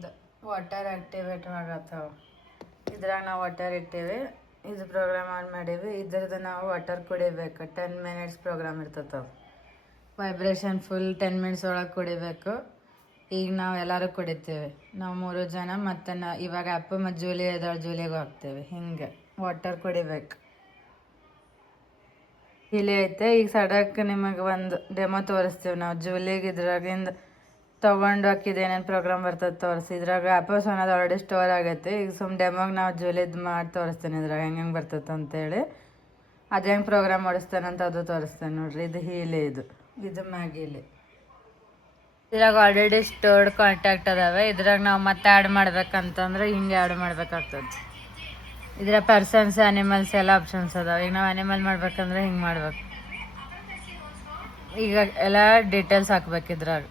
ಒಂದು water activate ಮಾಡತ್ತವ. ಇದ್ರಾಗ ನಾವು ವಾಟರ್ ಇಟ್ಟೇವಿ, ಇದು ಪ್ರೋಗ್ರಾಮ್ ಆನ್ ಮಾಡೀವಿ. ಇದ್ರದ್ದು ನಾವು ವಾಟರ್ ಕುಡಿಬೇಕು. 10 ಮಿನಿಟ್ಸ್ ಪ್ರೋಗ್ರಾಮ್ ಇರ್ತದೆ. ವೈಬ್ರೇಷನ್ ಫುಲ್ 10 ಮಿನಿಟ್ಸ್ ಒಳಗೆ ಕುಡಿಬೇಕು. ಈಗ ನಾವು ಎಲ್ಲರೂ ಕುಡಿತೀವಿ, ನಾವು 3 ಜನ. ಮತ್ತು ಇವಾಗ ಅಪ್ಪು ಮತ್ತು ಜೂಲಿ ಇದ್ದಾಳೆ, ಜೂಲಿಗೆ ಹೋಗ್ತೇವೆ. ಹಿಂಗೆ ವಾಟರ್ ಕುಡಿಬೇಕು. ಇಲ್ಲಿ ಐತೆ. ಈಗ ಸಡಕ್ಕೆ ನಿಮಗೆ ಒಂದು ಡೆಮೋ ತೋರಿಸ್ತೀವಿ ನಾವು. ಜೂಲಿಗೆ ಇದ್ರಾಗಿಂದ ತೊಗೊಂಡು ಹಾಕಿದ್ದು ಏನೇನು ಪ್ರೋಗ್ರಾಮ್ ಬರ್ತದೆ ತೋರಿಸಿ. ಇದ್ರಾಗ ಆ್ಯಪಸ್ ಅನ್ನೋದು ಆಲ್ರೆಡಿ ಸ್ಟೋರ್ ಆಗೈತೆ. ಈಗ ಸುಮ್ಮ ಡೆಮೋಗೆ ನಾವು ಜೂಲಿದು ಮಾಡಿ ತೋರಿಸ್ತೇನೆ. ಇದ್ರಾಗ ಹೆಂಗೆ ಬರ್ತೈತೆ ಅಂತೇಳಿ, ಅದು ಹೆಂಗೆ ಪ್ರೋಗ್ರಾಮ್ ಮಾಡಿಸ್ತೇನಂತ ಅದು ತೋರಿಸ್ತೇನೆ ನೋಡಿರಿ. ಇದು ಹೀಲಿ, ಇದು ಮ್ಯಾಗಿಲಿ. ಇದ್ರಾಗ ಆಲ್ರೆಡಿ ಸ್ಟೋರ್ಡ್ ಕಾಂಟ್ಯಾಕ್ಟ್ ಅದಾವೆ. ಇದ್ರಾಗ ನಾವು ಮತ್ತೆ ಆ್ಯಡ್ ಮಾಡ್ಬೇಕಂತಂದ್ರೆ ಹಿಂಗೆ ಆ್ಯಡ್ ಮಾಡ್ಬೇಕಾಗ್ತದೆ. ಇದರ ಪರ್ಸನ್ಸ್, ಆ್ಯನಿಮಲ್ಸ್ ಎಲ್ಲ ಆಪ್ಷನ್ಸ್ ಅದಾವೆ. ಈಗ ನಾವು ಆ್ಯನಿಮಲ್ ಮಾಡ್ಬೇಕಂದ್ರೆ ಹಿಂಗೆ ಮಾಡ್ಬೇಕು. ಈಗ ಎಲ್ಲ ಡೀಟೇಲ್ಸ್ ಹಾಕ್ಬೇಕು ಇದ್ರಾಗ.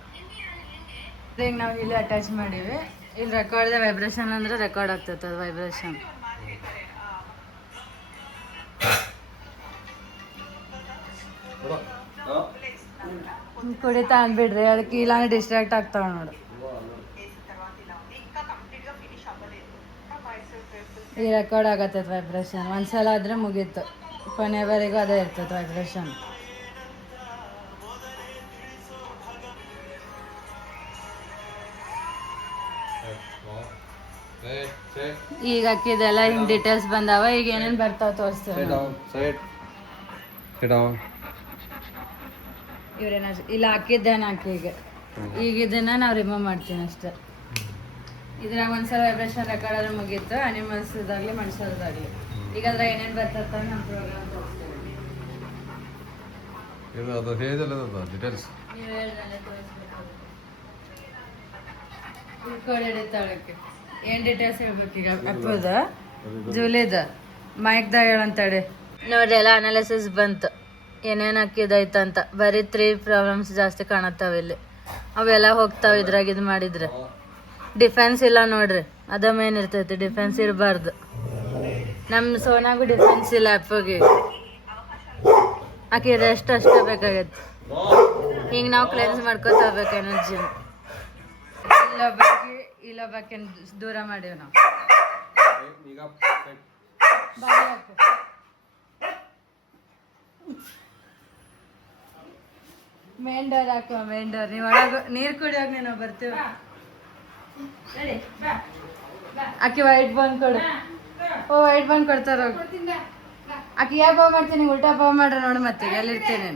ಈಗ ನಾವು ಇಲ್ಲಿ ಅಟ್ಯಾಚ್ ಮಾಡೀವಿ. ಇಲ್ಲಿ ರೆಕಾರ್ಡ್ ವೈಬ್ರೇಷನ್ ಅಂದರೆ ರೆಕಾರ್ಡ್ ಆಗ್ತೈತೆ ಅದು ವೈಬ್ರೇಷನ್. ಕುಡಿತಾ ಅಂದ್ಬಿಡ್ರಿ, ಅದಕ್ಕೆ ಇಲ್ಲಾಂದ್ರೆ ಡಿಸ್ಟ್ರಾಕ್ಟ್ ಆಗ್ತಾವ ನೋಡು. ಈ ರೆಕಾರ್ಡ್ ಆಗತ್ತದ ವೈಬ್ರೇಷನ್. ಒಂದ್ಸಲ ಆದರೆ ಮುಗೀತು, ಕೊನೆವರೆಗೂ ಅದೇ ಇರ್ತದೆ ವೈಬ್ರೇಷನ್. ಈಗ ಅಕ್ಕಿದೆಲ್ಲ ಹಿಂಗೆ ಡೀಟೇಲ್ಸ್ ಬಂದಾವ. ಈಗ ಏನೇನು ಬರ್ತಾವ ತೋರಿಸ್ತೇವೆ. ಇವ್ರೇನ ಇಲ್ಲ ಹಾಕಿದ್ದೇನೆ ಹಾಕಿ. ಈಗ ಇದನ್ನ ನಾವು ರಿಮೂವ್ ಮಾಡ್ತೀನಿ ಅಷ್ಟೇ. ಇದ್ರಾಗ ಒಂದ್ಸಲ ವೈಬ್ರೇಷನ್ ರೆಕಾರ್ಡ್ ಆದ್ರೆ ಮುಗೀತು, ಅನಿಮಲ್ಸ್ದಾಗಲಿ ಮನುಷ್ಯರದಾಗಲಿ. ಈಗ ಅದ್ರಾಗ ಏನೇನು ಬರ್ತದೆ ನಮ್ಮ ಪ್ರೋಗ್ರಾಮ್ ತೋರಿಸ್ತೇವೆ. ನೀವು ಹೇಳ್ದಲ್ಲೇ ತೋರಿಸ್ಬೇಕು. ಕೋಡ್ ಹಿಡಿತಾಳಕ್ಕೆ ಏನು ಡೀಟೇಲ್ಸ್ ಹೇಳ್ಬೇಕು ಈಗ? ಅಪ್ಪದ, ಜೂಲಿದ, ಮೈಕ್ದಾಗ ಹೇಳಂತೇಳಿ ನೋಡ್ರಿ. ಎಲ್ಲ ಅನಾಲಿಸಿಸ್ ಬಂತು, ಏನೇನು ಹಾಕಿದೈತಂತ. ಬರೀ 3 ಪ್ರಾಬ್ಲಮ್ಸ್ ಜಾಸ್ತಿ ಕಾಣತ್ತಾವ ಇಲ್ಲಿ. ಅವೆಲ್ಲ ಹೋಗ್ತಾವೆ ಇದ್ರಾಗ ಇದು ಮಾಡಿದ್ರೆ. ಡಿಫೆನ್ಸ್ ಇಲ್ಲ ನೋಡ್ರಿ, ಅದ ಮೇನ್ ಇರ್ತೈತಿ. ಡಿಫೆನ್ಸ್ ಇರಬಾರ್ದು. ನಮ್ಮ ಸೋನಾಗೂ ಡಿಫೆನ್ಸ್ ಇಲ್ಲ. ಅಪ್ಪಗೆ ಆಕೆ ರೆಸ್ಟ್ ಅಷ್ಟೇ ಬೇಕಾಗೈತಿ. ಹಿಂಗೆ ನಾವು ಕ್ಲೆನ್ಸ್ ಮಾಡ್ಕೊತ ಹೋಗ್ಬೇಕು ಎನರ್ಜಿನ. ಇಲ್ಲೊಬ್ಬಕ್ಕೆ ದೂರ ಮಾಡೀವಿ ನಾವು. ಮೇನ್ ಡೋರ್ ಹಾಕುವ. ಮೇನ್ ಡೋರ್ ನೀವು ಒಳಗೆ ನೀರು ಕುಡಿಯೋಕೆ ನಾವು ಬರ್ತೀವಿ. ಆಕಿ ವೈಟ್ ಬಂದ್ ಕೊಡು. ಓ ವೈಟ್ ಬಂದ್ ಕೊಡ್ತಾರ. ಆಕಿ ಯಾಕೆ ಬಾವ್ ಮಾಡ್ತೀನಿ, ಉಲ್ಟಾ ಬಾವ್ ಮಾಡ್ರ ನೋಡಿ. ಮತ್ತೆ ಎಲ್ಲಿರ್ತೇನೆ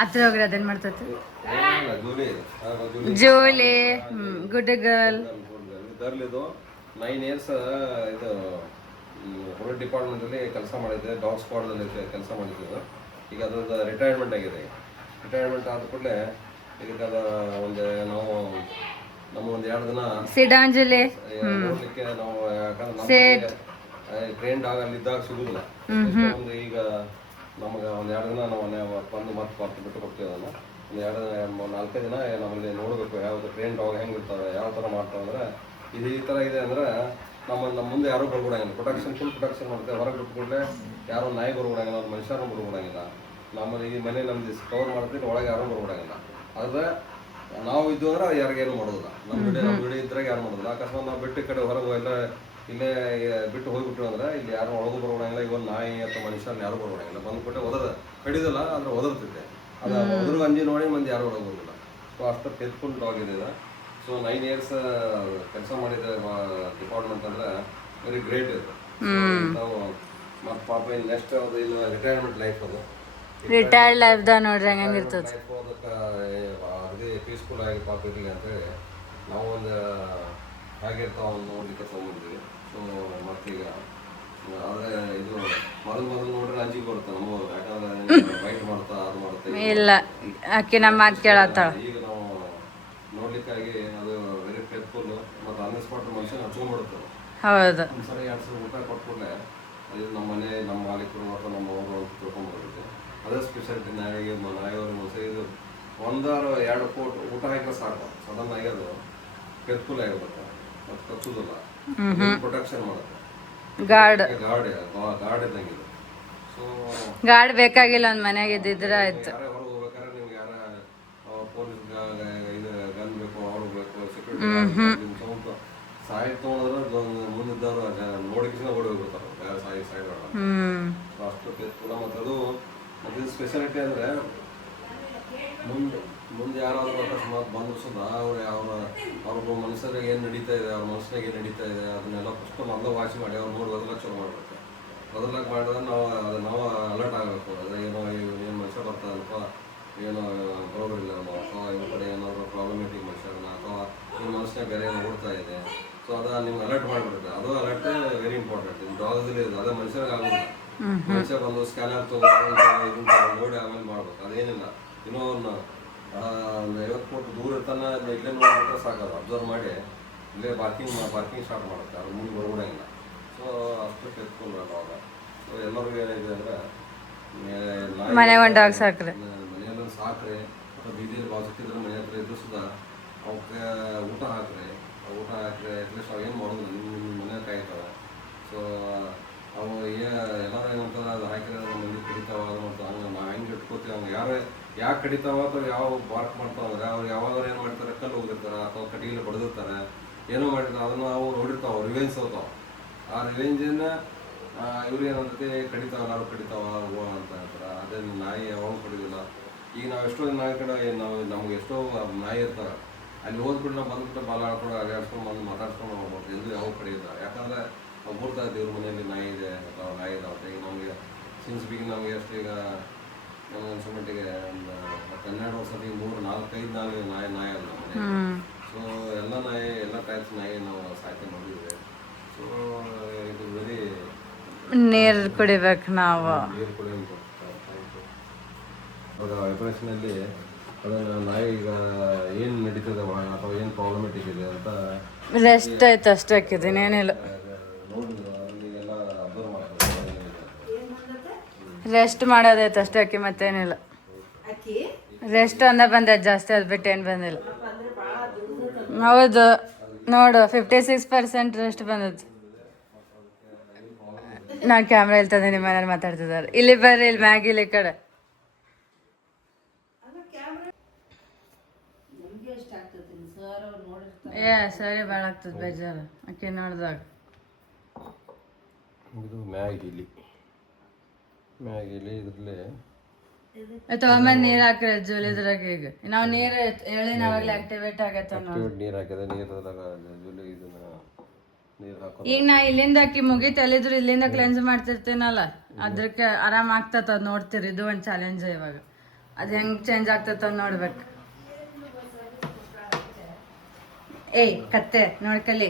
ಹತ್ರ ಹೋಗ್ರಿ. ಅದೇನ್ ಮಾಡ್ತೈತಿ ಜೂಲಿ. Good girl. 9 ಇಯರ್ಸ್ ಇದು ಪೊಲೀಸ್ ಡಿಪಾರ್ಟ್ಮೆಂಟ್ ಅಲ್ಲಿ ಕೆಲಸ ಮಾಡಿದ್ದೆ. ಡಾಗ್ ಸ್ಕ್ವಾಡ್ ಅಲ್ಲಿ ಕೆಲಸ ಮಾಡಿದ್ದು. ಈಗ ಅದ್ರದ್ದು ರಿಟೈರ್ಮೆಂಟ್ ಆಗಿದೆ. ರಿಟೈರ್ಮೆಂಟ್ ಆದ ಕೂಡಲೇ ಈಗ ಒಂದು ನಾವು ನಮ್ಮ ಒಂದು 2 ದಿನ ಸಿಡಾಂಜಲಿ ನೋಡ್ಲಿಕ್ಕೆ ನಾವು, ಯಾಕಂದ್ರೆ ಟ್ರೈನ್ ಡಾಗ್ ಅಲ್ಲಿ ಇದ್ದಾಗ ಸಿಗುದಿಲ್ಲ. ಒಂದು ಈಗ ನಮಗೆ ಒಂದು 2 ದಿನ ನಾವು ಬಂದು ಮತ್ತೆ ಬಿಟ್ಟು ಕೊಡ್ತೀವಿ. ಅದನ್ನು ಒಂದು 4 ದಿನ ನಮ್ಮಲ್ಲಿ ನೋಡಬೇಕು ಯಾವ್ದು ಟ್ರೈನ್ ಡಾಗ್ ಹೆಂಗಿರ್ತಾವೆ, ಯಾವ ಥರ ಮಾಡ್ತಾವೆ. ಅಂದರೆ ಇದು ಈ ಥರ ಇದೆ ಅಂದರೆ ನಮ್ಮ ಮುಂದೆ ಯಾರೂ ಬರ್ಬಿಡಂಗಿಲ್ಲ. ಪ್ರೊಟೆಕ್ಷನ್ ಫುಲ್ ಪ್ರೊಟೆಕ್ಷನ್ ಮಾಡ್ತೇವೆ. ಹೊರಗೆ ಬಿಟ್ಕೊಂಡ್ರೆ ಯಾರೋ ನಾಯಿ ಬರ್ಬಿಡಂಗಿಲ್ಲ, ಒಂದು ಮನುಷ್ಯರು ಬರ್ಬಿಡಂಗಿಲ್ಲ. ನಮ್ಮಲ್ಲಿ ಈ ಮನೆ ನಮ್ದು ಕವರ್ ಮಾಡ್ತಿದ್ದು ಒಳಗೆ ಯಾರೂ ಬರ್ಬಿಡಂಗಿಲ್ಲ. ಆದರೆ ನಾವು ಇದ್ದು ಅಂದ್ರೆ ಯಾರಿಗೇನು ಮಾಡೋದಿಲ್ಲ. ನಮ್ಮ ವಿಡಿಯೋ ಇದ್ರಾಗ ಯಾರು ಮಾಡೋದಿಲ್ಲ. ಅಕಸ್ಮಾತ್ ನಾವು ಬಿಟ್ಟು ಕಡೆ ಹೊರಗೆ ಎಲ್ಲ ಇಲ್ಲೇ ಬಿಟ್ಟು ಹೋಗ್ಬಿಟ್ಟು ಅಂದ್ರೆ ಇಲ್ಲಿ ಯಾರು ಒಳಗೂ ಬರ್ಬಿಡಂಗಿಲ್ಲ. ಈಗ ಒಂದು ನಾಯಿ ಅಥವಾ ಮನುಷ್ಯನ ಯಾರು ಬರ್ಬಿಡಂಗಿಲ್ಲ. ಬಂದ್ಬಿಟ್ಟೆ ಒದದ ಕಡಿದಿಲ್ಲ, ಆದರೆ ಒದರ್ತಿದ್ದೆ. ಅದು ಒದ್ರ ಅಂಜಿ ನೋಡಿ ಮಂದಿ ಯಾರು ಒಳಗೆ ಹೋಗಿಲ್ಲ. ಸೊ ಅಷ್ಟು ಫೇತ್ಫುಲ್ ಡಾಗ್ ಇದೆ. ಸೊ 9 ಇಯರ್ಸ್ ಕೆಲಸ ಮಾಡಿದ ಡಿಪಾರ್ಟ್ಮೆಂಟ್ ಅಂದ್ರೆ ವೆರಿ ಗ್ರೇಟ್ ಇದು. ನಾವು ಮತ್ತು ಪಾಪ ಇನ್ನು ನೆಕ್ಸ್ಟ್ ಅದು ಇನ್ನು ರಿಟೈರ್ಮೆಂಟ್ ಲೈಫ್. ಅದು ರಿಟೈರ್ಡ್ ಲೈಫ್ದಾಗ ನೋಡ್ರಿ ಹೆಂಗಿರ್ತದೆ. ಅದೇ ಪೀಸ್ಫುಲ್ ಆಗಿ ಪಾಪ ಇರಲಿ ಅಂತೇಳಿ ನಾವು ಒಂದು ಆಗಿರ್ತಾವ ನೋಡ್ಲಿಕ್ಕೆ ತೊಗೊಂಡಿದ್ವಿ. ಸೊ ಮತ್ತೀಗ ಆದರೆ ಇದು ಮೊದಲು ನೋಡ್ರೆ ಅಂಜಿಗೆ ಬರುತ್ತೆ ನಮಗೂ. ಯಾಕಂದ್ರೆ ಬೈಟ್ ಮಾಡ್ತಾ ಅದು ಮಾಡುತ್ತೆ ಇಲ್ಲ. ಆಕೆ ನಮ್ಮ ಮಾತು ಕೇಳತ್ತಾಳ. ಈಗ ನಾವು ನೋಡ್ಲಿಕ್ಕಾಗಿ ಅದು ವೆರಿ ಫೇತ್ಫುಲ್. ಮತ್ತು ಆನ್ ದ ಸ್ಪಾಟ್ ಮನುಷ್ಯನ ಹಚ್ಕೊಂಡ್ಬಿಡುತ್ತೆ. ಹೌದು. ಒಂದ್ಸರಿ 2 ಸಲ ಊಟ ಕೊಟ್ಬಿಟ್ರೆ ಅದು ನಮ್ಮ ಮನೆ, ನಮ್ಮ ಮಾಲೀಕರು ಅಥವಾ ನಮ್ಮ ಅವರು ಅಂತ ತಿಳ್ಕೊಂಡ್ಬಿಡುತ್ತೆ. ಅದೇ ಸ್ಪೆಷಾಲಿಟಿ. ನಾಯಿಯವರು ಮೊಸೆ ಇದು 1-2 ಕೋಟ್ ಊಟ ಹಾಕಿದ್ರೆ ಸಾಕು. ಸಡನ್ ಆಗಿ ಅದು ಫೇತ್ಫುಲ್ ಆಗಿರ್ಬೇಕು. ಮತ್ತು ಕಚ್ಚುದಿಲ್ಲ, ಪ್ರೊಟೆಕ್ಷನ್ ಮಾಡುತ್ತೆ. ಗಾರ್ಡ್ ಇದ್ದಂಗೆ. ಸೊ ಗಾರ್ಡ್ ಬೇಕಾಗಿಲ್ಲ, ಒಂದು ಮನೆಯಾಗ ಇದ್ದಿದ್ರೆ ಆಯ್ತು. ಯಾರೇ ಹೊರಗೆ ಹೋಗ್ಬೇಕಾದ್ರೆ ನಿಮ್ಗೆ ಯಾರ ಪೊಲೀಸ್ ಇದು ಗನ್ ಬೇಕು ಅವ್ರು ಬೇಕು ಸೆಕ್ಯೂರಿಟಿ ಸ್ವಲ್ಪ ಸೈಡ್ ತೊಗೊಂಡ್ರೆ ಮುಂದಿದ್ದವರು ನೋಡಿಕಿಸಿನ ಓಡಿ ಹೋಗ್ಬಿಡ್ತಾರೆ ಬೇರೆ ಸೈಡ್ ಅಷ್ಟು ಫೇಸ್ಫುಲ್ಲ. ಮತ್ತು ಅದು ಇದು ಸ್ಪೆಷಾಲಿಟಿ ಅಂದರೆ ಮುಂದೆ ಯಾರಾದರೂ ಅಕಸ್ಮಾತ್ ಬಂದು ಸುದ ಅವ್ರ ಮನಸ್ಸಲ್ಲಿ ಏನು ನಡೀತಾ ಇದೆ, ಅವ್ರ ಮನಸ್ಸಿನಾಗ ಏನು ನಡೀತಾ ಇದೆ ಅದನ್ನೆಲ್ಲ ಫಸ್ಟ್ ಮೊದಲು ವಾಚ್ ಮಾಡಿ ಅವ್ರು ನೋಡಿ ಬದಲಾಗಿ ಚಲೋ ಮಾಡಬೇಕು. ಬದಲಾಗಿ ಮಾಡಿದ್ರೆ ನಾವು ಅಲರ್ಟ್ ಆಗಬೇಕು. ಅದೇ ಏನೋ ಏನು ಮನುಷ್ಯ ಬರ್ತಾರಲ್ಪ, ಏನೋ ಬರೋಬರಿಲ್ಲ ಅಥವಾ ಇವ್ರ ಕಡೆ ಏನಾದರೂ ಪ್ರಾಬ್ಲಮೆಟಿಕ್ ಮನುಷ್ಯರನ್ನ ಅಥವಾ ನಿಮ್ಮ ಮನಸ್ಸಿನಾಗ ಬೇರೆ ಏನೋ ಓಡ್ತಾ ಇದೆ. ಸೊ ಅದು ನಿಮ್ಗೆ ಅಲರ್ಟ್ ಮಾಡಿಬಿಡುತ್ತೆ. ಅದು ಅಲರ್ಟ್ ವೆರಿ ಇಂಪಾರ್ಟೆಂಟ್. ನಿಮ್ಮ ಡಾಗಲ್ಲಿ ಇದೆ ಅದೇ ಮನುಷ್ಯರಿಗೆ ಆಗೋದಿಲ್ಲ. ಮನುಷ್ಯ ಬಂದು ಸ್ಕ್ಯಾನರ್ ತೊಗೊಂಡು ನೋಡಿ ಆಮೇಲೆ ಮಾಡ್ಬೇಕು. ಅದೇನಿಲ್ಲ, ಇನ್ನೂ ಒಂದು 50 ಫುಟ್ ದೂರ ಇರ್ತಾನೆ ಇಲ್ಲೇ ನೋಡ್ಬಿಟ್ರೆ ಸಾಕದು. ಅಬ್ಸರ್ವ್ ಮಾಡಿ ಇಲ್ಲೇ ಪಾರ್ಕಿಂಗ್ ಸ್ಟಾರ್ಟ್ ಮಾಡುತ್ತೆ. ಅದು ಮುಂದೆ ಬರ್ಬಿಡಂಗಿಲ್ಲ. ಸೊ ಅಷ್ಟು ಫೇಸ್ಫುಲ್ ಅವಾಗ. ಸೊ ಎಲ್ಲರಿಗೂ ಏನಿದೆ ಅಂದರೆ ಮನೆಯಲ್ಲೊಂದು ಸಾಕ್ರೆ ಅಥವಾ ಬೀದಿಯಲ್ಲಿ ಬಾಸುತ್ತಿದ್ರೆ ಮನೆ ಹತ್ರ ಇದ್ದು ಸುದ ಅವಕ್ಕೆ ಊಟ ಹಾಕ್ರಿ ಅಟ್ಲೀಸ್ಟ್ ಅವು ಏನು ಮಾಡೋದಿಲ್ಲ, ನಿಮ್ಮ ಮನೆ ಕಾಯ್ತಾವೆ. ಸೊ ಅವು ಎಲ್ಲರೂ ಏನಂತಾರೆ ಅದು ಹಾಕಿದ್ರೆ ನಮ್ಮ ಮನೆ ಕಡಿತಾವ ಅದು ಮಾಡ್ತಾವೆ. ಹಂಗೆ ನಾವು ಹೆಂಗೆ ಇಟ್ಕೋತೀವಿ ಹಂಗೆ ಯಾಕೆ ಕಡಿತಾವ ಅಥವಾ ಯಾವ ಬಾರ್ಕ್ ಮಾಡ್ತಾವೆ ಅಂದರೆ ಅವ್ರು ಯಾವಾಗ ಏನು ಮಾಡ್ತಾರೆ, ಕಲ್ಲು ಹೋಗಿರ್ತಾರೆ ಅಥವಾ ಕಟ್ಟಿಗೆ ಬಡ್ದಿರ್ತಾರೆ, ಏನೋ ಮಾಡಿರ್ತಾರೆ. ಅದನ್ನು ಅವು ನೋಡಿರ್ತಾವೆ, ರಿವೆಂಜ್ ಹೋಗ್ತಾವೆ. ಆ ರಿವೆಂಜನ್ನು ಇವ್ರು ಏನಂತೈತಿ ಕಡಿತಾವ, ಎಲ್ಲರೂ ಕಡಿತಾವ ಅಂತ ಹೇಳ್ತಾರೆ. ಅದೇ ನಾಯಿ ಯಾವಾಗ ಕಡಿದಿಲ್ಲ. ಈಗ ನಾವು ಎಷ್ಟೋ ನಾಯಿ ಕಡೆ ನಮ್ಗೆ ಎಷ್ಟೋ ನಾಯಿ ಇರ್ತಾರೆ, ಅಲ್ಲಿ ಹೋದ್ಬಿಟ್ಟು ನಾವು ಬಂದ್ಬಿಟ್ಟು ಬಾಲ ಆಡ್ಕೊಂಡು ಅಡ್ಯಾಡ್ಸ್ಕೊಂಡು ಬಂದು ಮಾತಾಡ್ಸ್ಕೊಂಡು ಹೋಗ್ಬೋದು. ಎಲ್ಲೂ ಯಾವ ಕಡಿಯಿಲ್ಲ. ಯಾಕಂದರೆ ನಾವು ಬರ್ತಾ ಇದ್ದೀವಿ ಇವ್ರ ಮನೆಯಲ್ಲಿ ನಾಯಿ ಇದೆ ಅಥವಾ ನಾಯಿ ಇದಾವೆ. ಈಗ ನಮಗೆ ಸಿನ್ಸ್ ಬಿಗಿನ್ ನಮಗೆ ಎಷ್ಟು ಈಗ ನಮ್ಗೆ ಅನ್ಸೋಮಟ್ಟಿಗೆ ಒಂದು 12 ವರ್ಷಕ್ಕೆ 3-4-5 ನಾಯಿ ಅಲ್ಲ ನಮ್ಮ ಮನೆ. ಸೊ ಎಲ್ಲ ಟೈಪ್ಸ್ ನಾಯಿ ನಾವು ಸಾಯ್ಕೆ ಮಾಡಿದ್ವಿ. ಸೊ ಇದು ವೆರಿ ನೀರು ಕುಡಿಬೇಕು ನಾವು. ನೀರು ಕುಡಿಯೋದು ಇವಾಗ ವೈಬ್ರೇಷನಲ್ಲಿ ಅದನ್ನು ನಾಯಿ ಈಗ ಏನು ನಡೀತದೆ ಅಥವಾ ಏನು ಪ್ರಾಬ್ಲಮೆಟಿಕ್ ಇದೆ ಅಂತ ರೆಸ್ಟ್ ಆಯ್ತು ಅಷ್ಟೇ ಹಾಕಿದ್ದೀನಿ, ಏನಿಲ್ಲ. ಅಲ್ಲಿಗೆಲ್ಲ ಅಬ್ಸರ್ವ್ ಮಾಡ್ತಾರೆ. ರೆಸ್ಟ್ ಮಾಡೋದೈತೆ ಅಷ್ಟೇ ಹಾಕಿ, ಮತ್ತೇನಿಲ್ಲ. ರೆಸ್ಟ್ ಬಂದ ಜಾಸ್ತಿ ಅದು ಬಿಟ್ಟು ಏನು ಬಂದಿಲ್ಲ. ಹೌದು ನೋಡು 56% ರೆಸ್ಟ್ ಬಂದದ್ದು. ನಾನು ಕ್ಯಾಮ್ರಾ ಇಲ್ತದೆ, ನಿಮ್ಮ ಮನೇಲಿ ಮಾತಾಡ್ತಿದ್ದಾರೆ. ಇಲ್ಲಿ ಬರ್ರಿ, ಇಲ್ಲಿ ಮ್ಯಾಗಿಲಿ ಈ ಕಡೆ. ಸರಿ ಭಾಳ ಆಗ್ತದೆ ಬೇಜಾರು ಆಕೆ ನೋಡಿದಾಗ. ಇದು ಮ್ಯಾಗಿಲಿ ಇದರಲ್ಲಿ ಒಮ್ಮೆ ನೀರು ಹಾಕ್ರಿ ಜೂಲಿದ್ರಾಗ. ಈಗ ನಾವು ನೀರು ಹೇಳಿನವಾಗಲೇ ಆಕ್ಟಿವೇಟ್ ಆಗತ್ತೆ. ನೀರು ಹಾಕಿದೆ, ನೀರದಾಗ ಜೂಲಿ ಇದನ್ನ ನೀರು ಹಾಕೋದು. ಈಗ ನಾ ಇಲ್ಲಿಂದ ಅಕ್ಕಿ ಮುಗಿತು ಎಲ್ಲಿದ್ರು ಇಲ್ಲಿಂದ ಕ್ಲೆನ್ಸ್ ಮಾಡ್ತಿರ್ತೀನಲ್ಲ, ಅದಕ್ಕೆ ಆರಾಮ್ ಆಗ್ತದ. ಅದು ನೋಡ್ತೀರಿ, ಇದು ಒಂದು ಚಾಲೆಂಜ್. ಇವಾಗ ಅದು ಹೆಂಗೆ ಚೇಂಜ್ ಆಗ್ತದ ನೋಡ್ಬೇಕು. ಏಯ್ ಕತ್ತೆ ನೋಡ್ಕಲಿ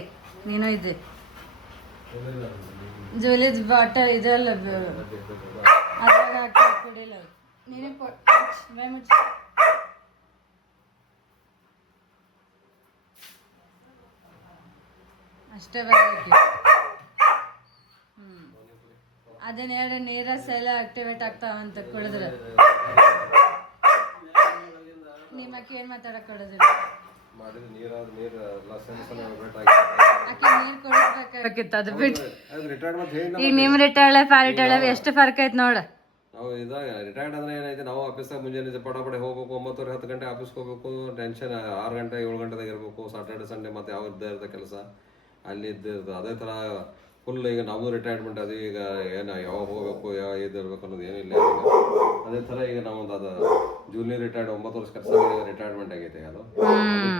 ನೀನು. ಇದು ಜೂಲಿದ್ ಬಾಟಲ್ ಇದೆಲ್ಲ ಅದ್ರಾಗ ಹಾಕಿ ಕುಡಿಲ್ಲ ನೀನೇ ಅಷ್ಟೇ ಬರೋಕೆ. ಅದನ್ನ ಹೇಳಿ ನೀರ ಸೆಲ್ಲ ಆಕ್ಟಿವೇಟ್ ಆಗ್ತಾವಂತ ಕುಡಿದ್ರೆ. ನಿಮ್ಮಕ್ಕೆ ಏನು ಮಾತಾಡಕ್ ಕೊಡೋದಿಲ್ಲ. ಈಗ ನಿಮ್ ರಿಟೈರ್ಡ್ ಪ್ಯಾರಿಟೈರ್ಡ್ ಎಷ್ಟು ಫರ್ಕ್ ಐತೆ ನೋಡ. ನಾವು ಇದಾಗ ರಿಟೈರ್ಡ್ ಅಂದ್ರೆ ಏನೈತೆ, ನಾವು ಆಫೀಸಾಗ ಮುಂಜಾನೆ ಪಟಾಪಡೆ ಹೋಗ್ಬೇಕು, 9-10 ಗಂಟೆ ಆಫೀಸ್ಗೆ ಹೋಗ್ಬೇಕು. ಟೆನ್ಷನ್ 6 ಗಂಟೆ 7 ಗಂಟೆದಾಗ ಇರಬೇಕು. ಸಾಟರ್ಡೆ ಸಂಡೇ ಮತ್ತೆ ಯಾವ ಇದ್ದ ಕೆಲಸ ಅಲ್ಲಿ ಇದ್ದಿರ್ತದೆ. ಅದೇ ಥರ ಫುಲ್ ಈಗ ನಾವು ರಿಟೈರ್ಮೆಂಟ್ ಅದು ಈಗ ಏನು ಯಾವಾಗ ಹೋಗ್ಬೇಕು ಯಾವ ಇದಿರ್ಬೇಕು ಅನ್ನೋದು ಏನಿಲ್ಲ. ಅದೇ ಥರ ಈಗ ನಮ್ಮದು ಅದು ಜೂನಿಯರ್ ರಿಟೈರ್ಡ್ 9 ವರ್ಷ ಕೆಲಸ ರಿಟೈರ್ಮೆಂಟ್ ಆಗೈತೆ. ಅದು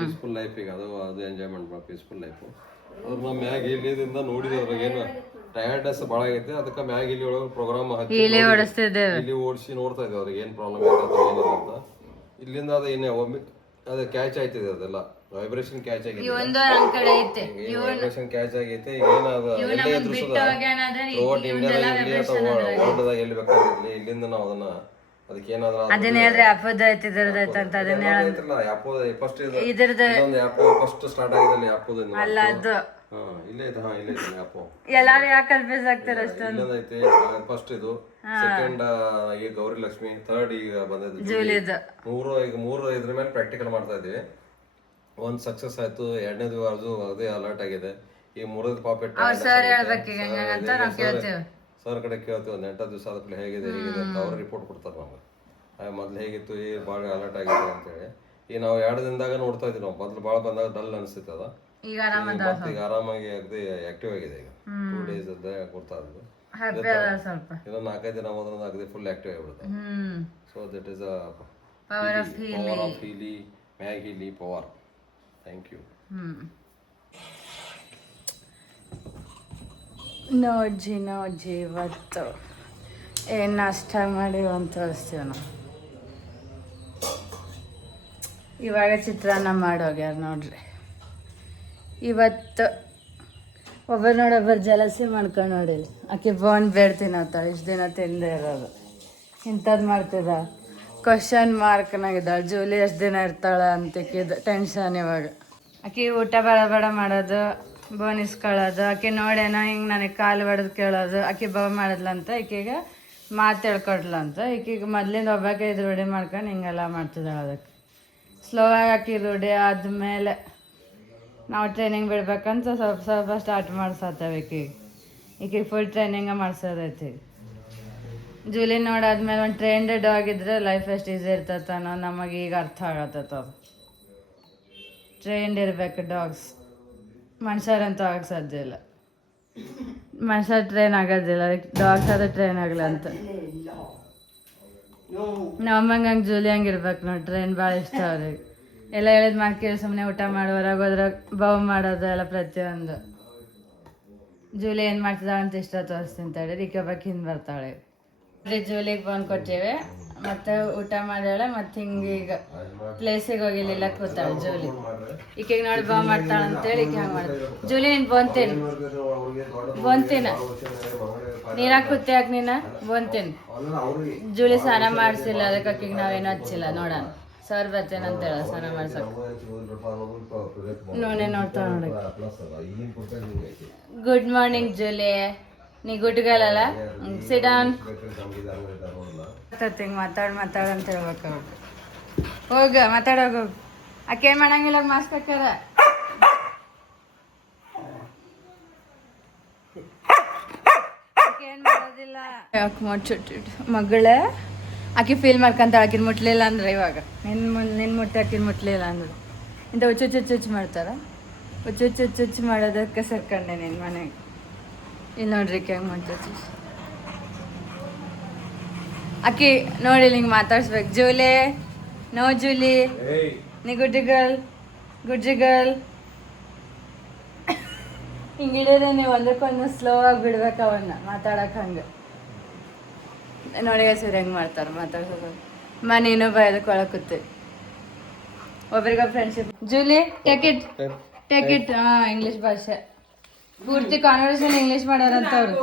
ಪೀಸ್ಫುಲ್ ಲೈಫ್. ಈಗ ಅದು ಎಂಜಾಯ್ಮೆಂಟ್ ಪೀಸ್ಫುಲ್ ಲೈಫು. ಅದ್ರ ನಾವು ಮ್ಯಾಗ ಇಲ್ಲಿಂದ ನೋಡಿದವ್ರಾಗ ಏನು ಟಯರ್ಡ್ನೆಸ್ ಭಾಳ ಆಗೈತೆ. ಅದಕ್ಕೆ ಮ್ಯಾಗ ಇಲ್ಲಿ ಒಳಗೆ ಪ್ರೋಗ್ರಾಮ್ ಹಾಕಿ ಇಲ್ಲಿ ಓಡಿಸಿ ನೋಡ್ತಾ ಇದ್ದೇವೆ ಅವ್ರಿಗೆ ಏನು ಪ್ರಾಬ್ಲಮ್ ಆಗತ್ತೆ ಏನಿಲ್ಲ ಅಂತ. ಇಲ್ಲಿಂದ ಅದು ಏನೇ ಒಮ್ಮೆ ಅದು ಕ್ಯಾಚ್ ಆಯ್ತಿದೆ, ಅದೆಲ್ಲ ವೈಬ್ರೇಷನ್ ಕ್ಯಾಚ್ ಆಗಿದೆ. ವೈಬ್ರೇಷನ್ ಕ್ಯಾಚ್ ಆಗೈತೆ. ಈಗ ಏನಾದ ಎಲ್ಲೇ ಎದುರಿಸೋದ ರೋಡ್ ಇಂಡಿಯಾದಾಗ ಇರಲಿ ಅಥವಾ ವರ್ಲ್ಡ್ದಾಗ ಎಲ್ಲಿ ಬೇಕಾಗಿರ್ಲಿ, ಇಲ್ಲಿಂದ ನಾವು ಅದನ್ನ ಅದಕ್ಕೆ ಏನಾದ್ರೂ ಫಸ್ಟ್ ಫಸ್ಟ್ ಸ್ಟಾರ್ಟ್ ಆಗಿದೆ ಆ್ಯಪ್. ಇಲ್ಲೇ ಐತೆ. ಇಲ್ಲೇ ಐತೆ ಆ್ಯಪ್. ಎಲ್ಲಾರು ಯಾಕೆ ಕನ್ಫ್ಯೂಸ್ ಆಗ್ತಾರೆ ಅಷ್ಟೊಂದು. ಇಲ್ಲೈತೆ ಫಸ್ಟ್ ಇದು, ಸೆಕೆಂಡ್ ಈಗ ಗೌರಿ ಲಕ್ಷ್ಮಿ, ಥರ್ಡ್ ಈಗ ಬಂದಿದ್ದು. ಈಗ ಮೂರು ಇದ್ರ ಮೇಲೆ ಪ್ರಾಕ್ಟಿಕಲ್ ಮಾಡ್ತಾ ಇದ್ದೀವಿ. ಒಂದು ಸಕ್ಸಸ್ ಆಯ್ತು, ಎರಡನೇದು ಅದು ಅದೇ ಅಲರ್ಟ್ ಆಗಿದೆ. ಈಗ ಮೂರನೇದು ಪಾಪೆಟ್ ಸರ್ ಕಡೆ ಕೇಳ್ತೀವಿ. ಒಂದು 8 ದಿವಸ ಆದ್ಮೇಲೆ ಹೇಗಿದೆ ಅಂತ ಅವ್ರು ರಿಪೋರ್ಟ್ ಕೊಡ್ತಾರೆ ನಮ್ಗೆ. ಮೊದ್ಲು ಹೇಗಿತ್ತು, ಭಾಳ ಅಲರ್ಟ್ ಆಗಿದೆ ಅಂತೇಳಿ. ಈಗ ನಾವು 2 ದಿನದಾಗ ನೋಡ್ತಾ ಇದ್ವಿ ನಾವು ಮೊದಲು ಭಾಳ ಬಂದಾಗ ಡಲ್ ಅನಿಸ್ತೈತೆ ಅದ ಈಗ ಆರಾಮದ ಮತ್ತೆ ಈಗ ಆರಾಮಾಗಿ ಅಗದಿ ಆಕ್ಟಿವ್ ಆಗಿದೆ ಈಗ 2 ಡೇಸ್ ಅದ ಕೊಡ್ತಾ ಇದ್ದು ಹ್ಯಾಪಿ ಅದ ಸ್ವಲ್ಪ ಇನ್ನೊಂದು 4-5 ದಿನ ಹೋದ್ರೆ ಅಗದಿ ಫುಲ್ ಆಕ್ಟಿವ್ ಆಗಿಬಿಡುತ್ತೆ so that is a power of power of ಹೀಲಿ ಮ್ಯಾಗ್ ಹೀಲಿ ಪವರ್ ಥ್ಯಾಂಕ್ ಯು ನೋಡ್ಜಿ ಇವತ್ತು ಏನು ನಾಷ್ಟ ಮಾಡೀವಿ ಅಂತ ತೋರಿಸ್ತೀವಿ ನಾವು. ಇವಾಗ ಚಿತ್ರಾನ್ನ ಮಾಡೋಗ್ಯಾರ ನೋಡ್ರಿ. ಇವತ್ತು ಒಬ್ಬರು ನೋಡೊಬ್ಬರು ಜಲಸಿ ಮಾಡ್ಕೊಂಡು ನೋಡಿಲ್ಲ. ಆಕೆ ಬೋನ್ ಬೇಡ್ ತಿನ್ನತ್ತಾಳೆ, ಇಷ್ಟು ದಿನ ತಿಂದೇ ಇರೋದು. ಇಂಥದ್ದು ಮಾಡ್ತಿದ್ದ ಕ್ವಶನ್ ಮಾರ್ಕ್ನಾಗಿದ್ದಾಳೆ. ಜೂಲಿ ಎಷ್ಟು ದಿನ ಇರ್ತಾಳೆ ಅಂತಿಕ್ಕಿದ್ದು ಟೆನ್ಷನ್ ಇವಾಗ. ಆಕೆ ಊಟ ಬೇಡ ಮಾಡೋದು, ಬೋನ್ ಇಸ್ಕೊಳ್ಳೋದು, ಆಕೆ ನೋಡೇನೋ ಹಿಂಗೆ ನನಗೆ ಕಾಲು ಹೊಡೆದು ಕೇಳೋದು. ಆಕೆ ಬಾ ಮಾಡಿದ್ಲಂತ ಈಕೆಗೆ ಮಾತು ಹೇಳ್ಕೊಡ್ಲಂತ. ಈಕೆಗೆ ಮೊದ್ಲಿಂದ ಒಬ್ಬಾಕೆ ಇದು ರೂಢಿ ಮಾಡ್ಕೊಂಡು ಹಿಂಗೆಲ್ಲ ಮಾಡ್ತಿದ್ದಾಳೆ. ಅದಕ್ಕೆ ಸ್ಲೋ ಆಗಿ ಆಕಿ ರೂಢಿ ಆದಮೇಲೆ ನಾವು ಟ್ರೈನಿಂಗ್ ಬಿಡ್ಬೇಕಂತ ಸ್ವಲ್ಪ ಸ್ಟಾರ್ಟ್ ಮಾಡ್ಸತ್ತೇವೆ. ಈಕೆಗೆ ಫುಲ್ ಟ್ರೈನಿಂಗ ಮಾಡ್ಸೋದೈತಿ. ಜೂಲಿ ನೋಡಾದ್ಮೇಲೆ ಒಂದು ಟ್ರೈನ್ಡ್ ಡಾಗ್ ಇದ್ರೆ ಲೈಫ್ ಎಷ್ಟು ಈಸಿ ಇರ್ತೈತೆ ಅನ್ನೋ ನಮಗೆ ಈಗ ಅರ್ಥ ಆಗತ್ತದ. ಅದು ಟ್ರೈನ್ಡ್ ಇರಬೇಕು ಡಾಗ್ಸ್. ಮನುಷ್ಯರಂತೂ ಆಗಕ್ಕೆ ಸಾಧ್ಯ ಇಲ್ಲ. ಮನುಷ್ಯ ಟ್ರೈನ್ ಆಗೋದಿಲ್ಲ, ಅದಕ್ಕೆ ಡಾಗ್ಸ್ ಆದ್ರೆ ಟ್ರೈನ್ ಆಗಲ್ಲ ಅಂತ. ನಮ್ಮಂಗೆ ಹಂಗೆ ಜೂಲಿ ಹಂಗೆ ಇರ್ಬೇಕು ನೋಡಿ. ಟ್ರೈನ್ ಭಾಳ ಇಷ್ಟ ಅವ್ರಿಗೆ. ಎಲ್ಲ ಹೇಳಿದ ಮಾಡ್ಕೇಳಿ ಸುಮ್ಮನೆ ಊಟ ಮಾಡಿ ಹೊರಗೆ ಹೋದ್ರೆ ಬಾವು ಮಾಡೋದು ಎಲ್ಲ ಪ್ರತಿಯೊಂದು. ಜೂಲಿ ಏನು ಮಾಡ್ತಿದ್ದಾಳೆ ಅಂತ ಇಷ್ಟ ತೋರಿಸ್ತೀನಿ ತಡೀರಿ. ಈಕೆ ಒಬ್ಬಾಕಿ ಹಿಂದೆ ಬರ್ತಾಳೆ. ಜೂಲಿಗೆ ಬಂದು ಕೊಟ್ಟೇವೆ ಮತ್ತು ಊಟ ಮಾಡ್ಯಾಳೆ. ಮತ್ತು ಹಿಂಗೆ ಈಗ ಪ್ಲೇಸಿಗೆ ಹೋಗಿಲ್ಲ ಕೂತಾಳೆ ಜೂಲಿ. ಈಕೆಗೆ ನೋಡಿ ಬಾವು ಮಾಡ್ತಾಳೆ ಅಂತೇಳಿ ಈಕೆ ಹಂಗೆ ಮಾಡ್ತಾಳೆ. ಜೂಲಿ ನೀನು ಬೋನ್ತೀನಿ ನೀರಾಗ ಕೂತಿ ಯಾಕೆ ನೀನು ಬೋನ್ತೀನಿ. ಜೂಲಿ ಸ್ನಾನ ಮಾಡಿಸಿಲ್ಲ, ಅದಕ್ಕೆ ಆಕೆಗೆ ನಾವೇನು ಹಚ್ಚಿಲ್ಲ. ನೋಡೋಣ ಸರ್ ಬರ್ತೇನೆ ಅಂತ ಹೇಳ ಸ್ನಾನ ಮಾಡ್ಸಕ್ಕೆ. ನೋಡ್ತಾಳೆ ನೋಡಿ. ಗುಡ್ ಮಾರ್ನಿಂಗ್ ಜೂಲಿ, ನೀ ಗುಡ್ಗಲ್ಲ ಸಿಡಾನ್ ಹಿಂಗೆ ಮಾತಾಡು ಅಂತ ಹೇಳ್ಬೇಕು. ಹೋಗ ಮಾತಾಡೋಗ. ಆಕೆ ಏನು ಮಾಡಂಗಿಲ್ಲ, ಮಾಸ್ಕ್ ಹಾಕ್ಯಾರ. ಏನು ಮಾಡೋದಿಲ್ಲ. ಯಾಕೆ ಮುಚ್ಚಿಟ್ಟಿಟ್ಟು ಮಗಳ ಆಕೆ ಫೀಲ್ ಮಾಡ್ಕೊಂತಾಳೆ. ಆಕಿನ ಮುಟ್ಲಿಲ್ಲ ಅಂದ್ರೆ ಇವಾಗ ನಿನ್ನ ಮುಟ್ಟಿ ಆಕಿನ ಮುಟ್ಲಿಲ್ಲ ಅಂದ್ರೆ ಇಂಥ ಹುಚ್ಚುಚ್ಚುಚ್ಚುಚ್ಚು ಮಾಡ್ತಾರೆ. ಹುಚ್ಚುಚ್ಚುಚ್ಚುಚ್ಚು ಮಾಡೋದಕ್ಕೆ ಸರ್ಕಂಡೆ ನಿನ್ನ ಮನೆಗೆ. ಇಲ್ಲಿ ನೋಡ್ರಿ ಹೆಂಗೆ ಮಾಡ್ತೈತಿ ಆಕಿ. ನೋಡಿ ಹಿಂಗೆ ಮಾತಾಡ್ಸ್ಬೇಕು. ಜೂಲಿ ನೋ ಜೂಲಿ ನೀ ಗುಡ್ಡಿ ಗರ್ಲ್ ಹಿಂಗೆ ಹಿಡಿದ್ರೆ ನೀವು ಒಂದಕ್ಕೊಂದು ಸ್ಲೋ ಆಗಿ ಬಿಡ್ಬೇಕು ಅವನ್ನ ಮಾತಾಡಕ್ಕೆ. ಹಂಗೆ ನೋಡಿ ಸರಿ ಹೆಂಗೆ ಮಾಡ್ತಾರೆ ಮಾತಾಡ್ಸೋದು. ನೀನು ಬಯದಕ್ಕೆ ಒಳಗೆ ಕೂತೀವಿ ಒಬ್ರಿಗ friendship. Julie take it English ಭಾಷೆ ಪೂರ್ತಿ ಕಾನ್ವರ್ಸೇಷನ್ ಇಂಗ್ಲೀಷ್ ಮಾಡೋರಂತ ಅವ್ರು.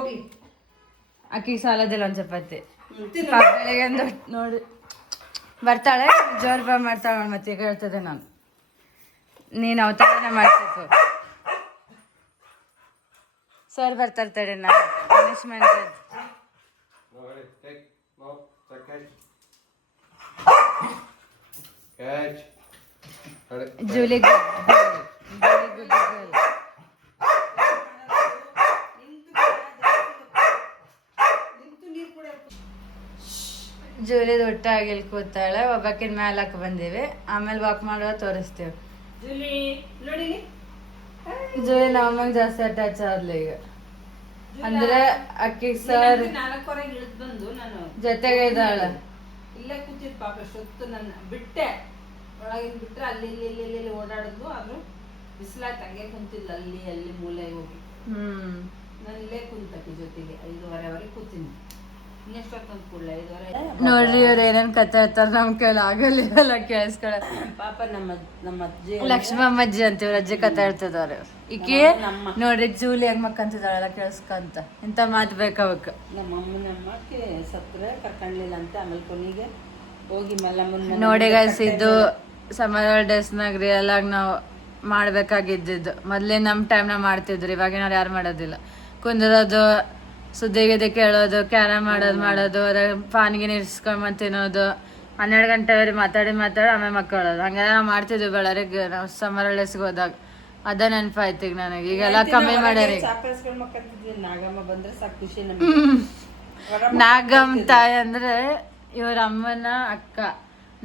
ಆಕಿಗೆ ಸಾಲದಿಲ್ಲ ಒಂದು ಚಪಾತಿ. ಬೆಳಿಗ್ಗೆ ನೋಡಿ ಬರ್ತಾಳೆ, ಜೋರು ಬಾ ಮಾಡ್ತಾಳೆ. ಮತ್ತೆ ಈಗ ಹೇಳ್ತದೆ ನಾನು ನೀನು ಅವತಾರನ ಮಾಡ್ಬೇಕು. ಸರ್ ಬರ್ತಾರ್ತಾಳೆ ನಾನು ಪನಿಷ್ಮೆಂಟ್. ಜೂಲಿ ಜೂಲಿದ ಊಟ ಆಗಿಲ್ ಕೂತಾಳೆ. ಒಬ್ಬಾಕಿನ ಮ್ಯಾಲಕ್ಕೆ ಬಂದೀವಿ. ಆಮೇಲೆ ವಾಕ್ ಮಾಡುವ ತೋರಿಸ್ತೀವಿ. ಜೂಲಿ ನಮ್ಮಂಗೆ ಜಾಸ್ತಿ ಅಟ್ಯಾಚ್ ಆದ್ಲು ಈಗ. ಅಂದ್ರೆ ಅಕ್ಕಿಗೆ ಸರ್ ಜೊತೆಗೆ ಇದ್ದಾಳೆ. ಇಲ್ಲೇ ಕೂತಿದ್ ಪಾಪ ಎಷ್ಟೊತ್ತು ನನ್ನ ಬಿಟ್ಟೆ ಒಳಗಿನ ಬಿಟ್ರೆ ಅಲ್ಲಿ ಇಲ್ಲಿ ಓಡಾಡಿದ್ಲು. ಆದ್ರೂ ಬಿಸಿಲಾಯ್ತು, ಹಂಗೆ ಕುಂತಿದ್ಲು ಅಲ್ಲಿ ಮೂಲೆ ಹೋಗಿ. ನಾನು ಇಲ್ಲೇ ಕುಂತಕ್ಕಿ ಜೊತೆಗೆ 5:30ವರೆಗೆ ಕೂತೀನಿ. ಇನ್ನೆಷ್ಟೊತ್ತಂದು ಕೂಡಲೇ 5:30. ನೋಡ್ರಿ ಇವ್ರು ಏನೇನ್ ಕತೆ ಹೇಳ್ತಾರ ನಮ್ ಕೈಲಿ ಆಗಲ್ಲ ಕೇಳಿಸ್ಕೊಳ. ಪಾಪ ನಮ್ಮ ಅಜ್ಜಿ ಲಕ್ಷ್ಮಮ್ಮಜ್ಜಿ ಅಂತ ಇವ್ರ ಅಜ್ಜಿ ಕತೆ ಹೇಳ್ತಿದವ್ರೆ. ಈಕೆ ನೋಡ್ರಿ ಜೂಲಿ ಹೆಂಗ್ ಮಕ್ಕಂತಿದ್ದಾಳೆಲ್ಲ ಕೇಳಿಸ್ಕೊಂತ. ಇಂಥ ಮಾತು ಬೇಕವಕ್ಕ. ನಮ್ಮಮ್ಮನಮ್ಮಕ್ಕೆ ಸತ್ರೆ ಕರ್ಕೊಂಡ್ಲಿಲ್ಲ ಅಂತ. ಆಮೇಲೆ ಕೊನೆಗೆ ಹೋಗಿ ಮಲ್ಲಮ್ಮನ ನೋಡಿ ಗೈಸ್, ಇದು ಸಮ್ಮರ್ ಹಾಲಿಡೇಸ್ನಾಗ ರಿಯಲ್ ಆಗಿ ನಾವು ಮಾಡ್ಬೇಕಾಗಿದ್ದು. ಮೊದ್ಲೇ ನಮ್ಮ ಟೈಮ್ನಾಗ ಮಾಡ್ತಿದ್ರು, ಇವಾಗಿನವ್ರು ಯಾರು ಮಾಡೋದಿಲ್ಲ. ಕುಂದಿರೋದು, ಸುದ್ದಿಗಿದ್ದೆ ಕೇಳೋದು, ಕ್ಯಾರಮ್ ಮಾಡೋದು, ಅದ್ರ ಪಾನಿಗೆ ಇರ್ಸ್ಕೊಂಡ್ ತಿನ್ನೋದು, 12 ಗಂಟೆವರೆಗೆ ಮಾತಾಡಿ ಆಮೇಲೆ ಮಕ್ಕಳೋದು. ಹಂಗೆಲ್ಲ ನಾವು ಮಾಡ್ತಿದ್ವಿ ಬೆಳರಿಗೆ ನಾವು ಸಮ್ಮರ್ ಹಾಲಿಡೇಸ್ಗೆ ಹೋದಾಗ. ಅದ ನೆನಪಾಯ್ತು ಈಗ ನನಗೆ. ಈಗೆಲ್ಲ ಕಮ್ಮಿ ಮಾಡ್ಯಾರ. ನಾಗಮ್ಮ ಬಂದ್ರೆ ಸಾಕು ಖುಷಿ. ನಾಗಮ್ಮ ತಾಯಿ ಅಂದ್ರೆ ಇವ್ರ ಅಮ್ಮನ ಅಕ್ಕ.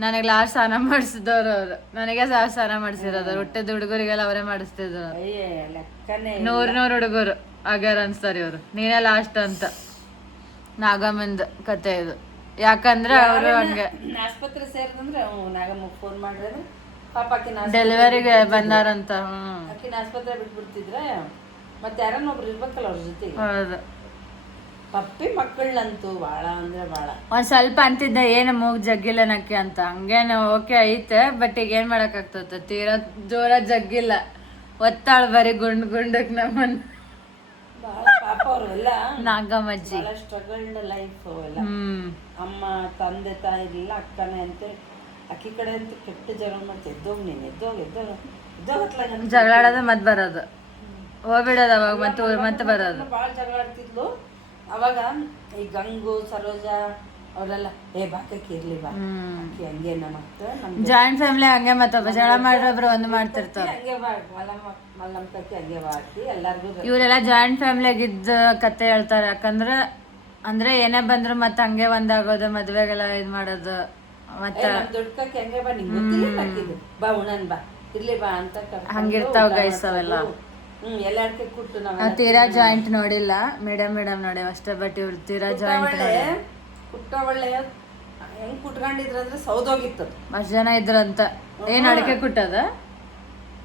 ನನಗೆ ಲಾಸ್ಟ್ ಸ್ನಾನ ಮಾಡಿಸಿದವ್ರು ಅವ್ರು, ನನಗೆ ಸ್ನಾನ ಮಾಡಿಸಿರೋದು, ಹುಟ್ಟಿದ ಹುಡುಗರಿಗೆಲ್ಲ ಅವರೇ ಮಾಡಿಸ್ತಿದ್ರು. ಅಯ್ಯೇ ಲೆಕ್ಕನೇ 100 ಹುಡುಗರು ಆಗ್ಯಾರ ಅನ್ಸ್ತಾರೆ ಇವ್ರು, ನೀನೇ ಲಾಸ್ಟ್ ಅಂತ. ನಾಗಮ್ಮಂದ್ ಕತೆ ಇದು, ಯಾಕಂದ್ರೆ ಅವರು ಹಂಗೆ ಆಸ್ಪತ್ರೆ ಸೇರಿದಂದ್ರೆ ನಾಗಮ್ಮ ಫೋನ್ ಮಾಡಿದ್ರೆ ಪಾಪ ಡೆಲಿವರಿಗೆ ಬಂದಾರಂತ. ಆಕಿನ ಆಸ್ಪತ್ರೆ ಬಿಟ್ಬಿಡ್ತಿದ್ರೆ ಮತ್ತೆ ಯಾರನ್ನೊಬ್ರು ಇರ್ಬೇಕಲ್ಲ ಅವ್ರ ಜೊತೆಗೆ. ಹೌದು, ಪಪ್ಪಿ ಮಕ್ಕಳಂತೂ ಭಾಳ ಅಂದ್ರೆ ಭಾಳ. ಒಂದ್ ಸ್ವಲ್ಪ ಅಂತಿದ್ದೆ ಏನು ಮೂಗ್ ಜಗ್ಗಿಲ್ಲ ನಕ್ಕೆ ಅಂತ, ಹಂಗೇನು ಓಕೆ ಐತೆ, ಬಟ್ ಈಗ ಏನ್ ಮಾಡಕ್ ಆಗ್ತದ, ತೀರಾ ಜೋರ ಜಗ್ಗಿಲ್ಲ, ಒತ್ತಾಳ ಬರೀ ಗುಂಡಕ್ ನಮ್ಮನ್ನ. ಭಾಳ ಪಾಪ ಅವ್ರೆಲ್ಲ ನಾಗಮ್ಮಜ್ಜಿ ಭಾಳ ಸ್ಟ್ರಗಲ್ಡ್ ಲೈಫ್ ಅವೆಲ್ಲ. ಅಮ್ಮ ತಂದೆ ತಾಯಿ ಇಲ್ಲ, ಅಕ್ಕನೇ ಅಂತ ಅಕ್ಕಿ ಕಡೆ ಅಂತ ಕೆಟ್ಟ ಜಗಳ ಮಾಡ್ತಿ, ಎದ್ದೋಗ್ ನೀನು ಎದ್ದೋಗತ್ಲಾಗ ಜಗಳಾಡೋದು ಮತ್ ಬರೋದು, ಹೋಗ್ಬಿಡೋದು ಅವಾಗ ಮತ್ತೆ ಬರೋದು. ಭಾಳ ಜಗಳ ಆಡ್ತಿದ್ಲು ಅವಾಗ. ಈ ಗಂಗು ಸರೋಜ ಅವರೆಲ್ಲ ಬಾಕಿ ಇರ್ಲಿ ಬಾ, ಅಕ್ಕಿ ಹಂಗೆ ನಮ್ಮ ಜಾಯಿಂಟ್ ಫ್ಯಾಮಿಲಿ ಹಂಗೆ, ಮತ್ತೊಬ್ಬ ಜಗಳ ಮಾಡಿರೊಬ್ರು ಒಂದು ಮಾಡ್ತಿರ್ತಾರೆ. ಹಂಗೆ ಬಾ ಮಲ್ಲಮ್ಮ ಕಕ್ಕಿ ಹಂಗೆ ಬಾ ಅಕ್ಕಿ ಎಲ್ಲಾರ್ಗು. ಇವರೆಲ್ಲ ಜಾಯಿಂಟ್ ಫ್ಯಾಮಿಲಿಯಾಗ ಇದ್ದ ಕತೆ ಹೇಳ್ತಾರೆ, ಯಾಕಂದ್ರೆ ಅಂದ್ರೆ ಏನೇ ಬಂದ್ರು ಮತ್ತೆ ಹಂಗೆ ಒಂದಾಗೋದು, ಮದ್ವೆಗೆಲ್ಲ ಇದ್ ಮಾಡೋದು. ಮತ್ತೆ ದೊಡ್ಡ ಕಕ್ಕಿ ಹಂಗೆ ಬಾ, ನಿಂಗೆ ಗೊತ್ತಿಲ್ಲ ಹಾಕಿದ್ದು ಬಾ ಉಣನ್ ಬಾ ಇರ್ಲಿ ಬಾ ಅಂತ ಹಂಗಿರ್ತಾವ ಗೈಸ್ ಅವೆಲ್ಲ. ಎಲ್ಲ ಅಡ್ಕೆ ಕುಟ್ಟು ನಾವು ತೀರಾ ಜಾಯಿಂಟ್ ನೋಡಿಲ್ಲ, ಮೇಡಮ್ ನೋಡೇವ್ ಅಷ್ಟೇ, ಬಟ್ ಇವ್ರು ತೀರಾ ಜಾಯಿಂಟ್ ಕುಟ್ಟ ಒಳ್ಳೆ ಹೆಂಗ್ ಕುಟ್ಕೊಂಡಿದ್ರು ಅಂದ್ರೆ ಸೌದೋಗಿತ್ತು. ಅಷ್ಟ್ ಜನ ಇದ್ರಂತ. ಏನ್ ಅಡಿಕೆ ಕುಟ್ಟದ?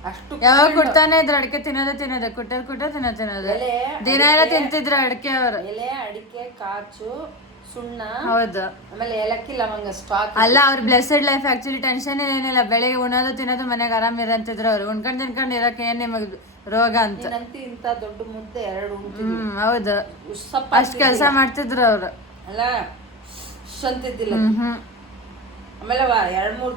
ಅಷ್ಟು ಯಾವಾಗ ಕುಟ್ತಾನೆ ಇದ್ರ ಅಡಿಕೆ ತಿನ್ನೋದೇ ಕುಟ್ಟ ತಿನ್ನೋದು ದಿನ ಏನೋ ತಿಂತಿದ್ರು ಅಡಿಕೆ ಅವ್ರು. ಎಲೆ ಅಡಿಕೆ ಕಾಚು ಸುಣ್ಣ, ಹೌದು. ಆಮೇಲೆ ಏಲಕ್ಕಿ ಲವಂಗ ಸ್ಟಾಕ್. ಅಲ್ಲ, ಅವ್ರ ಬ್ಲೆಸ್ಡ್ ಲೈಫ್ ಆಕ್ಚುಲಿ ಟೆನ್ಷನ್ ಏನಿಲ್ಲ, ಬೆಳಿಗ್ಗೆ ಉಣ್ಣೋದು ತಿನ್ನೋದು ಮನೆಗೆ ಆರಾಮ್ ಇರಂತಿದ್ರು ಅವ್ರು. ಉಣ್ಕೊಂಡ್ ತಿನ್ಕೊಂಡ್ ಇರಕ್ಕೆ ಏನ್ ನಿಮಗ್ ರೋಗ ಅಂತ. ಇಂತ ದೊಡ್ಡ ಮುದ್ದೆ 2 ಉಣ್ತಿದ್ರು. ಹೌದು, ಅಷ್ಟ್ ಕೆಲ್ಸ ಮಾಡ್ತಿದ್ರು ಅವ್ರು. ಅಲ್ಲ ಅಂತಿದ್ದಿಲ್ಲ. ಆಮೇಲೆ 2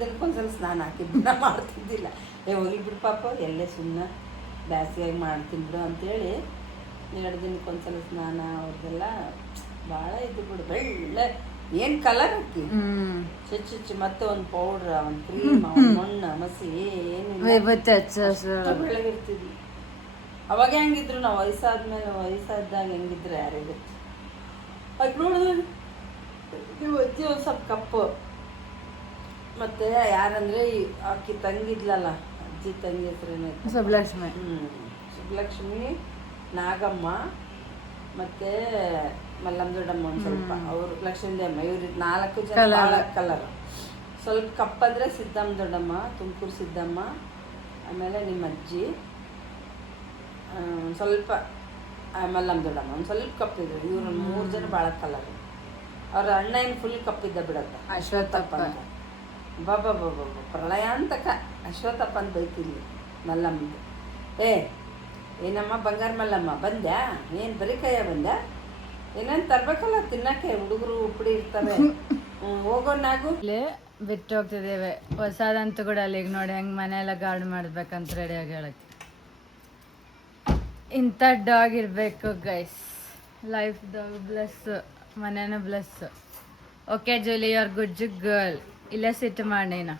ದಿನಕ್ಕೊಂದ್ಸಲ ಸ್ನಾನ ಹಾಕಿದ್ನ ಮಾಡ್ತಿದ್ದಿಲ್ಲ. ಹೋಗ್ಲಿ ಬಿಡು ಪಾಪ, ಎಲ್ಲೇ ಸುಮ್ಮನೆ ಬ್ಯಾಸಿಯಾಗಿ ಮಾಡ್ತೀನಿ ಬಿಡು ಅಂತೇಳಿ 2 ದಿನಕ್ಕೊಂದ್ಸಲ ಸ್ನಾನ. ಅವ್ರದ್ದೆಲ್ಲ ಭಾಳ ಇದು ಬಿಡು, ಬೆಳ್ಳೆ ಏನು ಕಲರ್ ಹಾಕಿ ಚುಚ್ಚು ಮತ್ತೆ ಒಂದು ಪೌಡ್ರ್, ಒಂದು ಕ್ರೀಮ್, ಒಂದು ಮಣ್ಣು ಮಸಿ ಏನಿಲ್ಲ, ಬೆಳಗಿರ್ತಿದ್ವಿ. ಅವಾಗ ಹೆಂಗಿದ್ರು ನಾವು ವಯಸ್ಸಾದಾಗ ಹೆಂಗಿದ್ರು ಯಾರಿಗೆ ಅದು ನೋಡಿದ್ರೆ ನೀವು ಅಜ್ಜಿ ಒಂದು ಸ್ವಲ್ಪ ಕಪ್ಪು. ಮತ್ತು ಯಾರಂದರೆ ಆಕಿ ತಂಗಿದ್ಲಲ್ಲ, ಅಜ್ಜಿ ತಂಗಿ ಹೆಸರೇನಾಯ್ತು, ಸುಬ್ಲಕ್ಷ್ಮಿ. ಸುಬ್ಲಕ್ಷ್ಮಿ, ನಾಗಮ್ಮ ಮತ್ತು ಮಲ್ಲಮ್ಮ ದೊಡ್ಡಮ್ಮ ಒಂದು ಸ್ವಲ್ಪ, ಅವರು ಲಕ್ಷ್ಮೀದೇವಮ್ಮ, ಇವ್ರು 4 ಜನ ಭಾಳ ಕಲರ್. ಸ್ವಲ್ಪ ಕಪ್ಪಂದರೆ ಸಿದ್ದಮ್ಮ ದೊಡ್ಡಮ್ಮ, ತುಮಕೂರು ಸಿದ್ದಮ್ಮ, ಆಮೇಲೆ ನಿಮ್ಮ ಅಜ್ಜಿ ಸ್ವಲ್ಪ ಮಲ್ಲಮ್ಮ ದೊಡ್ಡಮ್ಮ ಒಂದು ಸ್ವಲ್ಪ ಕಪ್ಪಿದ್ರು. ಇವ್ರು 3 ಜನ ಭಾಳ ಕಲರ್. ಅವ್ರ ಅಣ್ಣ ಏನು ಫುಲ್ ಕಪ್ಪಿದ್ದ ಬಿಡತ್ತ, ಅಶ್ವತ್ಥಪ್ಪ ಅಂತ. ಬಾಬಾ ಪ್ರಳಯ ಅಂತಕ ಅಶ್ವತ್ಥಪ್ಪ ಅಂತ ಬೈತಿದ್ಲಿ ಮಲ್ಲಮ್ಮದು. ಏನಮ್ಮ ಬಂಗಾರ ಮಲ್ಲಮ್ಮ ಬಂದ್ಯಾ, ಏನು ಬರೀ ಕೈಯ ಬಂದ್ಯಾ, ಏನೇನು ತರ್ಬೇಕಲ್ಲ ತಿನ್ನಕ್ಕೆ, ಹುಡುಗರು ಉಪ್ಪಡಿ ಇರ್ತವೆ, ಹೋಗೋನಾಗು. ಇಲ್ಲಿ ಬಿಟ್ಟು ಹೋಗ್ತಿದ್ದೇವೆ ಹೊಸದಂತೂ ಕೂಡ. ಅಲ್ಲಿಗೆ ನೋಡಿ ಹೆಂಗೆ ಮನೆಯೆಲ್ಲ ಗಾರ್ಡ್ ಮಾಡ್ಬೇಕಂತ ರೆಡಿಯಾಗಿ ಹೇಳಕ್ಕೆ. ಇಂಥ ಡಾಗ್ ಇರಬೇಕು ಗೈಸ್, ಲೈಫ್ ಡಾಗ್ ಬ್ಲೆಸ್, ಮನೇನ bless. Okay Julie, you are good girl. ಇಲ್ಲೇ ಸಿಟ್ಟು ಮಾಡಿ ನಾ